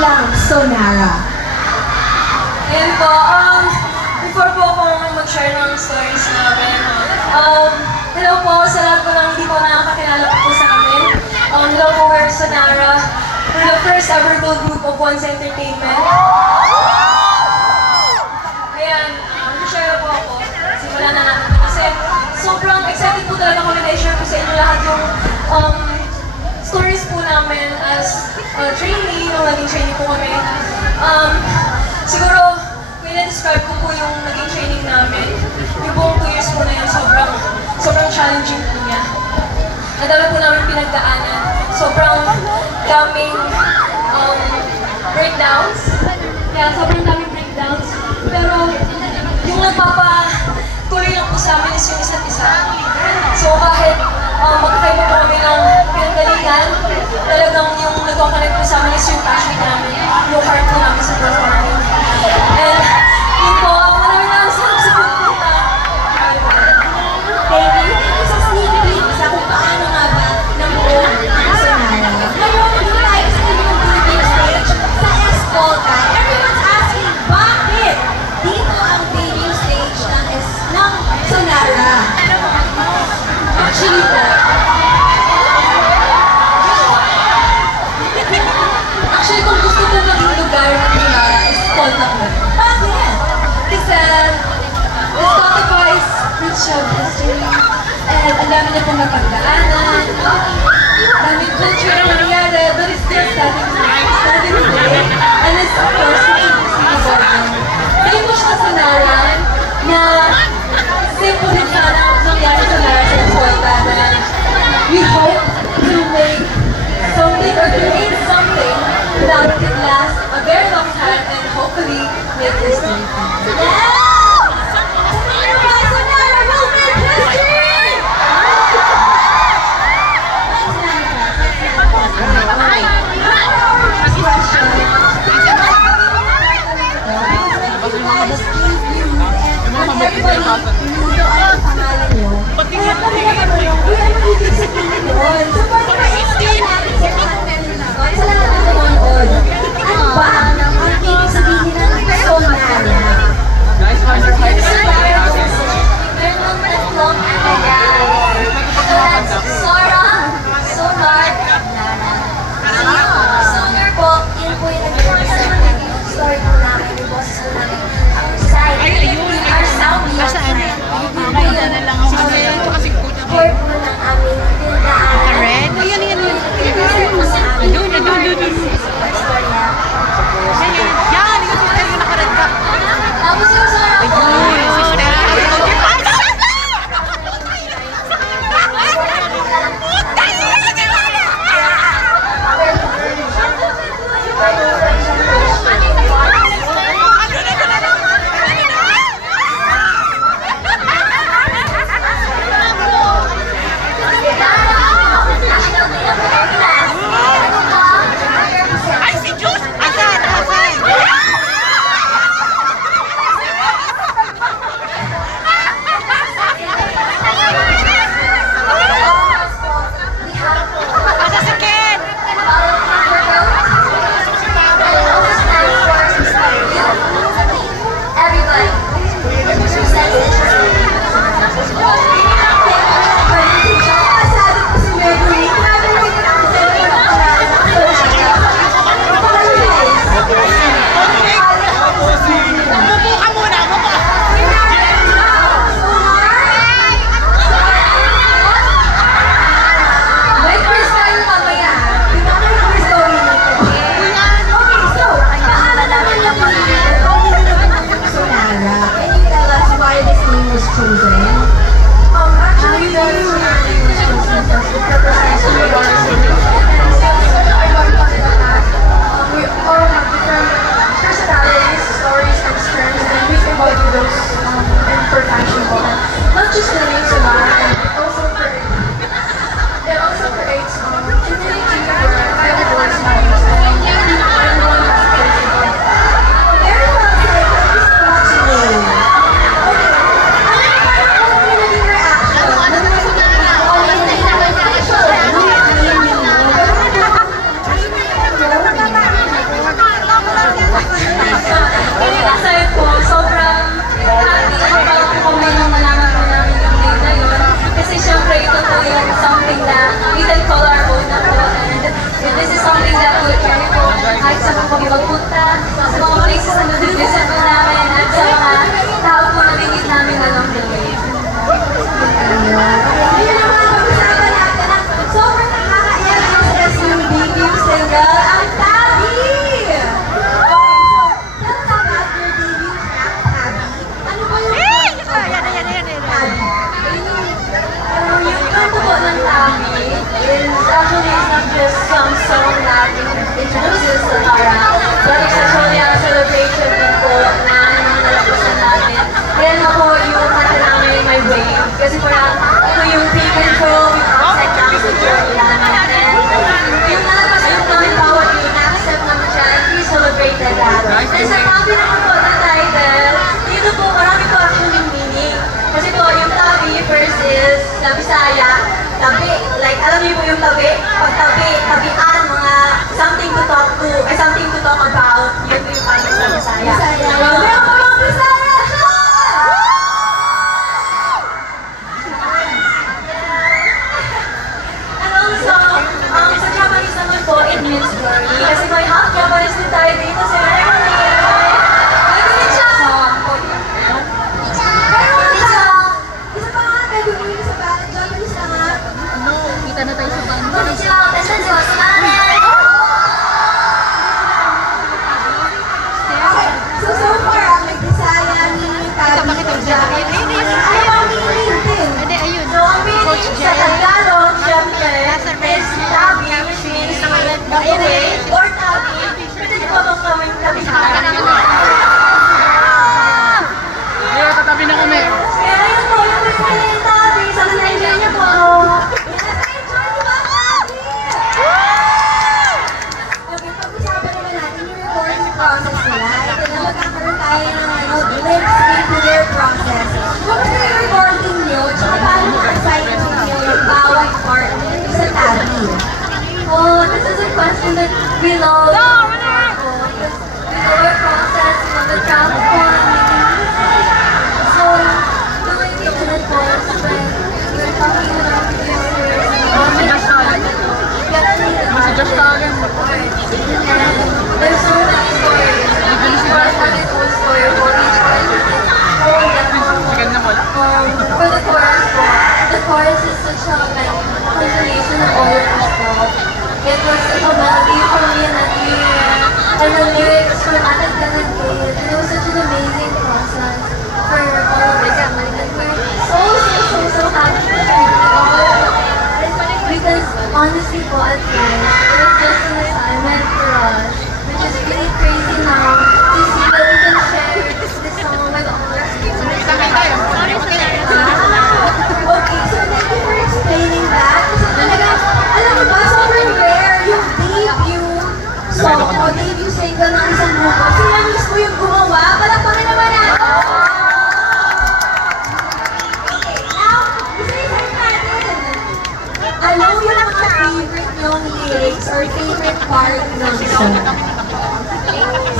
bilang Sonara? Ayan po, before po akong mag-share ng stories namin, hello po sa lahat po ng hindi po nakakakilala po sa amin. Hello po, we're Sonara. We're the first ever girl group of Once Entertainment. Ayan, mag-share po ako. Simulan na natin. Kasi sobrang excited po talaga kami na i-share po sa inyo lahat yung stories po namin as trainee, nung naging trainee po kami. Siguro, kung i-describe ko po yung naging training namin, yung buong 2 years po na yun, sobrang challenging po niya. Ang dami po namin pinagdaanan. Sobrang daming breakdowns. Kaya sobrang daming breakdowns. Pero yung nagpapatuloy lang po sa amin is yung isa't isa. So kahit magkakaiba po kami ng pinanggalingan, talagang yung nagkakalit po sa amin is yung passion namin, yung heart po namin sa performing. And yun po, maraming salamat sa pagpunta. Thank you. Thank you sa sneak peek sa kung paano nga ba ng buong Sonara. Ngayon, nandito tayo sa inyong debut stage sa Escolta. Everyone's asking, bakit dito ang debut stage ng Sonara? Actually po, kung gusto ko maging lugar ng Sonara, Escolta po. Bakit? Kasi Escolta po is rich of history, and ang dami niya pong napagdaanan, daming culture na nangyari, but it's still starting today, and it's of course, it's evolving. Ngayon po siya Sonara na simple din sana ang nangyari sa Sonara sa Escolta na we hope to make something or create something that could last a very long time and hopefully make history. Yeah! Everybody knew ano ang pangalan nyo. is actually it's not just some song that introduces sa Tara, but it's actually a celebration din po na mga nalabasan namin. Kaya na po yung kanta namin My Way. Kasi parang ito yung take control, yung outside dance with Juliana. And yung nalabasan namin bawat yun, na-accept namin siya and we celebrated that. And sa copy naman po ng title, dito po marami po actually meaning. Kasi po yung tabi first is sa Bisaya, tabi, like alam niyo po yung tabi? Pag tabi, tabian, mga something to talk to, something to talk about, yun po yung parang sa Bisaya. Meron po mga Bisaya! And also, sa Japanese naman po, it means glory. Kasi may half Japanese din tayo dito sa Mercury. Kita na tayo sa banda. So far, may Bisaya, meaning tabi, Japanese, ay, mga meaning din. Hindi, ayun. So, ang meaning Coach sa Jay. Tagalog, syempre, is tabi, which means away, or tabi. Pwede ko ba bang gawin tabi sa akin? Ayun, tatabi na kami. Kaya yun po, yung Bisaya yung tabi, sa na-enjoy niyo po. Okay, pag-usapan naman natin yung recording process nila. Ito na magkakaroon tayo ng glimpse into their process. Kumusta yung recording nyo? Tsaka paano ma-assign nyo yung bawat part sa tabi? Oh, this is a question that we love. We love our process, we love the craft po, and making music. So, doing the unit was when we were talking with our producers, Si Josh Allen. Si Josh Allen. and there's so many stories. Each one has its own story for each artist. Sigan na wala. For the chorus po, the chorus is such a like combination of all of us po. It was a melody from me and Nadia, and the lyrics from Atat Kanagkid. And it was such an amazing process for all of us. And we're so happy to be all of us. Because honestly po, at first, it was just an assignment for us, which is really crazy now to see that we can share this song with all of us. Sakay tayo. Okay, so thank you for explaining that. Kasi talaga, alam mo ba, sobrang rare yung debut song o debut single ng isang grupo. Sila mismo yung gumawa. Palakpakan naman natin. Okay, now, isa-isahin natin. Ano yung mga favorite nyong lyrics or favorite part ng song?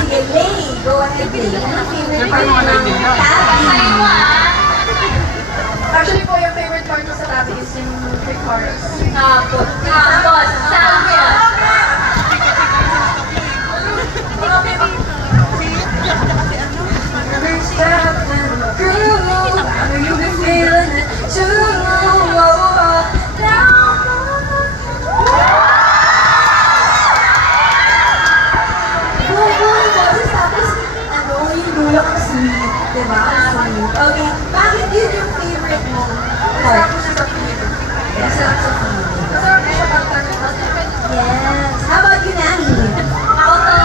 Sige, Lay. Go ahead, Lay. Ano yung favorite part ng Tabi? Actually po, yung favorite part ko sa tabi is yung pre-chorus. Tapos, sabi Okay, bakit yun yung favorite mo? Masarap po siya sa feeling. Masarap sa feeling. Masarap po siya pagkano. Yes. How about you, Nani? Ako to,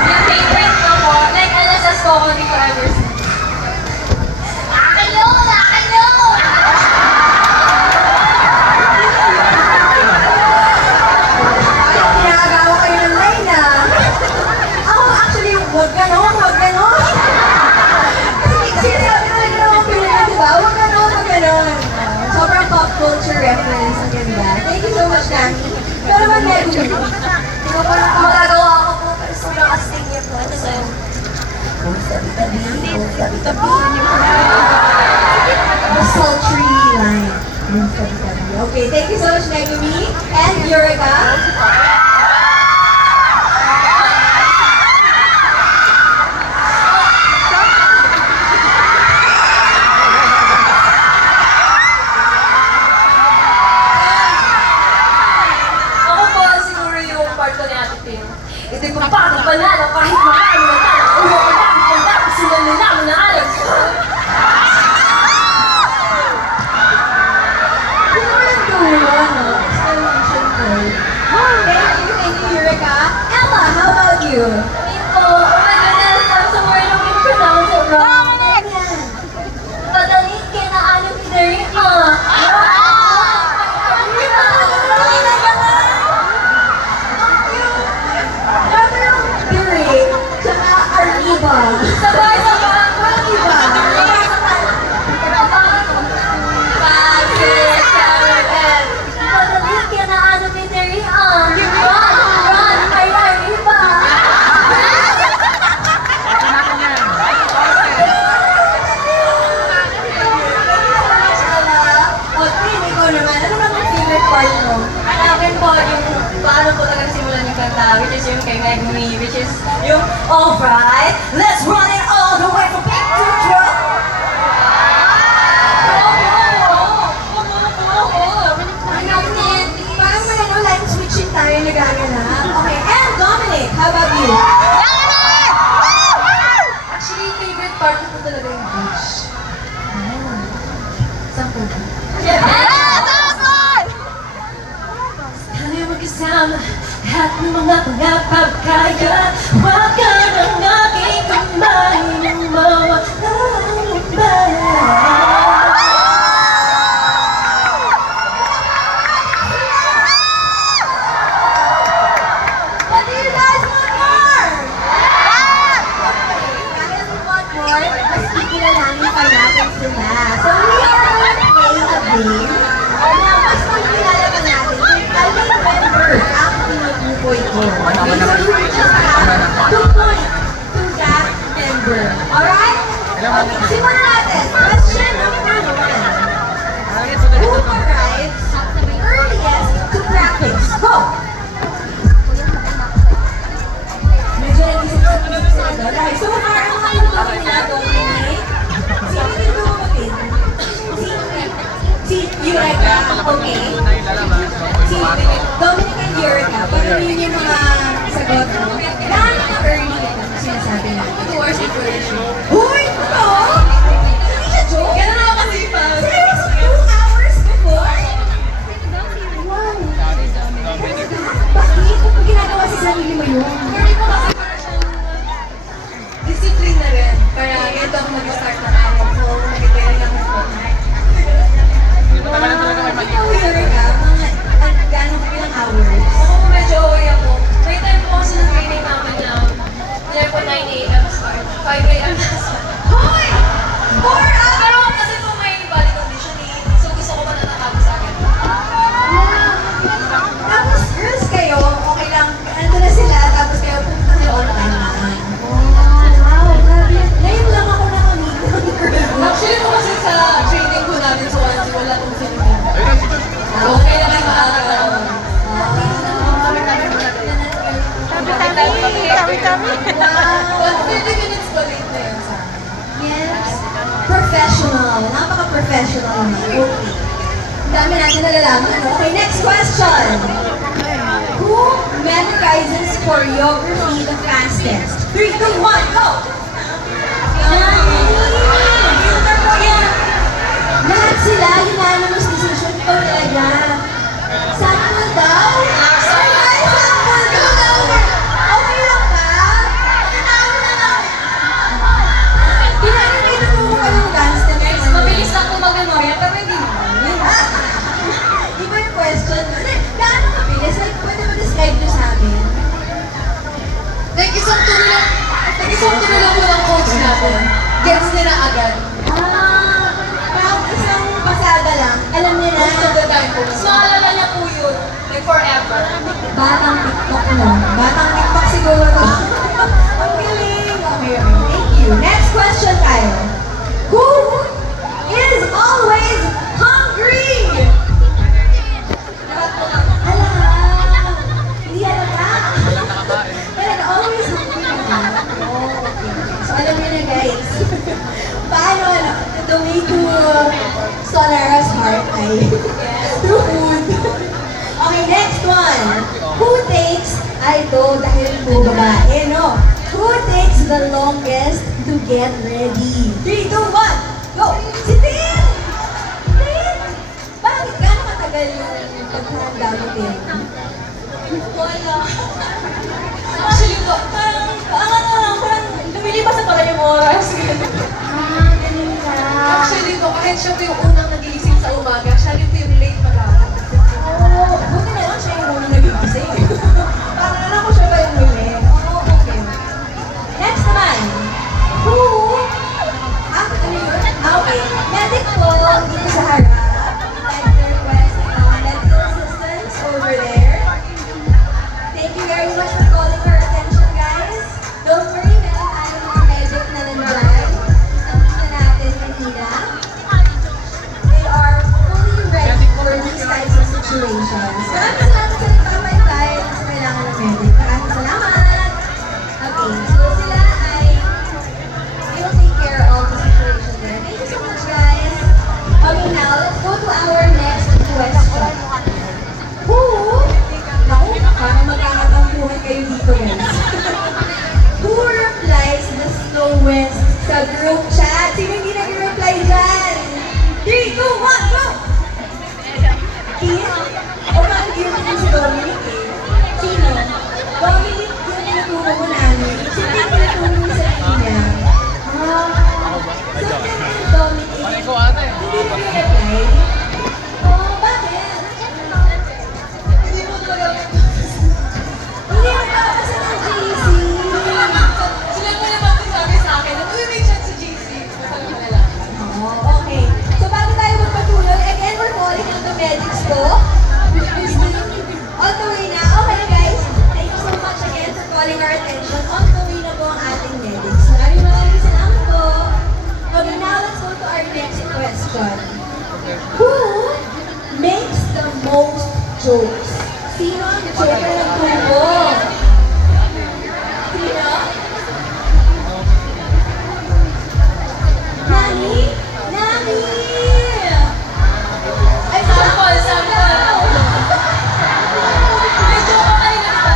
yung favorite ko po, like LSS ko ako di forever since. Nakakayo! Pinakagawa kayo ng line, ah. Ako, actually, huwag ganon, huwag ganon. Kasi sinasabi talaga naman Pilipino, di ba? Huwag ganon. Sobrang pop culture reference. Ang ganda. Thank you so much, Nani. Pero naman, Megan, Hindi ko pa lang magagawa ako po, pero sobrang astig niya po. So, the sultry line. Okay, thank you so much, Megumi. And Yurika. ako po siguro yung part ko ni Ate Tim. Ito yung pagpapag panalo kahit makain na tala. Ulo ko dami kung dapat sila nilaman na alam. Hindi naman ang dulo, no? about you? Oh my goodness, I'm so worried I'm gonna pronounce it wrong. Madali kinaano ni Derry, Direk, tsaka Arriba. Sabay, sabay. Arriba. Madali kinaano ni Derry, Run, ay arriba. O, Tin, ikaw naman. Ano bang ang favorite part mo? Akin po yung paano po talaga simulan yung kanta, which is yung kay Megumi, which is yung alright, let's run it all the way from big to drop. Ano, Tin? Parang may ano, line switching tayo nagaganap. Okay, and Dominic, how about you? Actually, favorite part ko po talaga yung beach. Saan po ba? Tayo magkasama, lahat ng mga pangapagkaya. Huwag ka ng aking kamay nang mawala ng bayan. What do you guys want more? Guys, we want more. Mas kikilalanin pa natin sila. So we are going to play a game. Na mas makikilala pa natin kung alin member ang tinutukoy ko. Okay, so you will just have 2 points to that member. Alright? Okay, simulan natin. Question number 1. Who arrives earliest to practice? Go! Medyo nag-isip-isip sila doon. Okay, so far, ang mga tinutukoy nila, Dominic. Sino din tumamutin? Si Eureka, okay. Si Dominic and Eureka, parang yun yung mga sagot mo. Gaano ka early ito sinasabi na? 2 hours preparation. Uy! Ito? Hindi siya joke? Ganun ako kasi pa. Seriously, 2 hours before? Wow! Bakit? Kung ginagawa sa sarili mo yun? Hindi ko kasi para siyang discipline na rin. Para ganito ako mag-start na araw ko. Mag-itaya lang ako. Ikaw, Eureka, mga gano'ng ilang hours? Ako medyo away ako. May time po kasi ng training namin na nila po 9 a.m. start, 5 a.m. na start. Hoy! 4 hours! Pero kasi po may body conditioning, so gusto ko pa natatapos agad. Tapos girls kayo, okay lang, ando na sila, tapos kayo pupunta kayo on time na. Wow, grabe. Ngayon lang ako nakamit ng girl. Actually, po kasi sa training ko namin sa Wansi, wala akong Filipino. Okay lang yung maaga. But 30 minutes pa late na yun sa akin. Yes. Professional. Napaka-professional naman. Okay. Ang dami natin nalalaman. No? Okay, next question. Who memorizes choreography the fastest? 3, 2, 1, go! Lahat sila, unanimous decision ko talaga. Sample daw? Sorry guys, sample daw. Okay lang ba? Tinawa na lang. Pinanimate po ko kayong dance na guys. Mabilis lang po mag-memorya, pero hindi naman. Iba yung question. Gaano kabilis? Like, pwede mo describe nyo sa amin? Like, isang turo lang po ng coach natin. Gets nila agad. Kahit isang pasada lang, alam niya na. Most of the time po. Mas maalala niya po yun, like forever. Batang TikTok mo. Batang TikTok siguro to. Ang galing. Okay, okay. Thank you. Next question tayo. Who is always hungry? Ala, hindi halata. Talaga, always hungry naman. Oh, okay. So, alam niyo na guys. Paano, the way to Solara's heart ay through food. Okay, next one. Who takes, ay to, dahil po babae, no? Who takes the longest to get ready? 3, 2, 1, go! Si Tin! Tin! Bakit gano'ng katagal yung paghahanda mo, Tin? Wala. Actually po, Kahit siya po yung unang nagigising sa umaga, siya rin po yung late mag-aapon. Oo, buti na lang siya yung unang nagigising. Parang alam ko siya ba yung huli. Oo, okay. Next naman. Who? Ano yun? Okay. Medic po dito sa harap. Like to request medical assistance over there. Thank you very much for calling our attention, guys. Don't worry, meron tayong mga medic na nandyan. Nandito natin kanina. They are fully ready for these types of situations. Maraming salamat sa nagpapantay sa kailangan ng medic. Maraming salamat! Okay, so sila ay they will take care of the situation there. Thank you so much, guys. Okay, now let's go to our next question. Who? Naku, parang magkakatampuhan kayo dito, guys. Who replies the slowest sa group chat? Sino hindi nag-reply dyan? 3, 2, 1, go! Kim? O parang guilty din si Dominic eh. Sino? Dominic yung tinuturo mo namin. Si Kim tinuturo mo sa kanya. So Kim and Dominic, hindi nag-reply? Oh, bakit? Hindi mo talaga Hindi magpapasa ng JC. Sila mo naman sabi sa akin, uy, may chat si JC. Masal mo na lang. Oh, okay. So bago tayo magpatuloy, again, we're calling on the medics po. On the way na. Okay, guys. Thank you so much again for calling our attention. On the way na po ang ating medics. Maraming salamat po. Okay, now let's go to our next question. Who makes the most jokes? Sino ang joker ng grupo? Sino? Nani? Nani! Ay, Sample, sample. May joke ka kanina, di ba?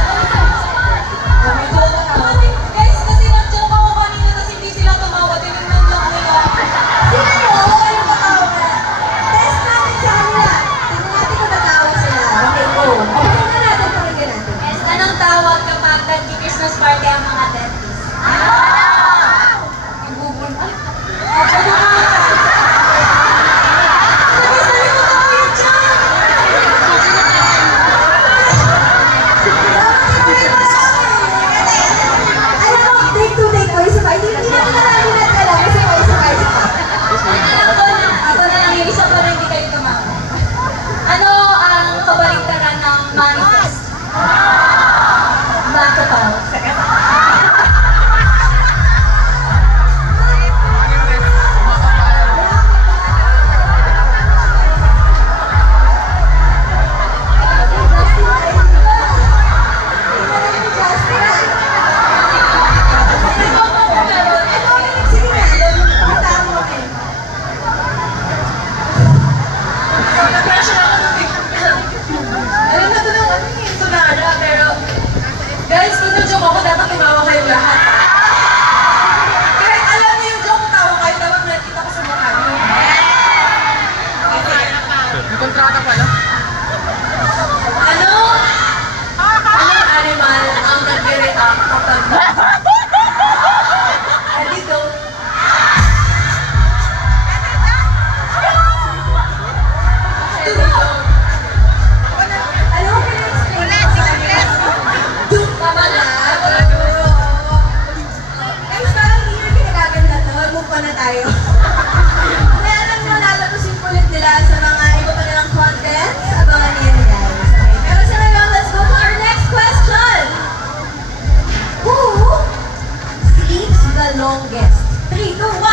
May joke ako. Guys, kasi nag-joke ako kanina tapos hindi sila tumawa. Tinignan lang nila. Sino yun? Huwag kayong matawa. Test natin sa kanila. Tingnan natin kung natawa sila. Okay, go. Pakinggan natin, pakinggan natin. Yes, anong tawag kapag nag-Christmas party ang mga dentist? Ibubul. Alam mo, take two, take voice of Hindi naman namin nagkala kasi voice of Ito na lang yung isa pa na hindi kayo tumawa. Ano ang kabaligtaran ng manifest? Makapaw. Na-pressure ako nung alam na ito nung Sonara, pero guys, kung nag-joke ako, dapat tumawa kayong lahat. Kahit alam niyo yung joke, tawa kayo, dapat nakita ko sa mukha niyo. May kontrata pala. Anong animal ang nag-react kapag dito? Alam mo, pina-explain ko. Tama na. Guys, parang hindi nyo kinagaganda to. Move pa na tayo. Kaya alam mo, lalabasin po ulit nila sa mga iba pa nilang contents. Abangan niyo yun, guys. Okay. Pero sa ngayon, let's go to our next question. Who sleeps the longest? 3, 2,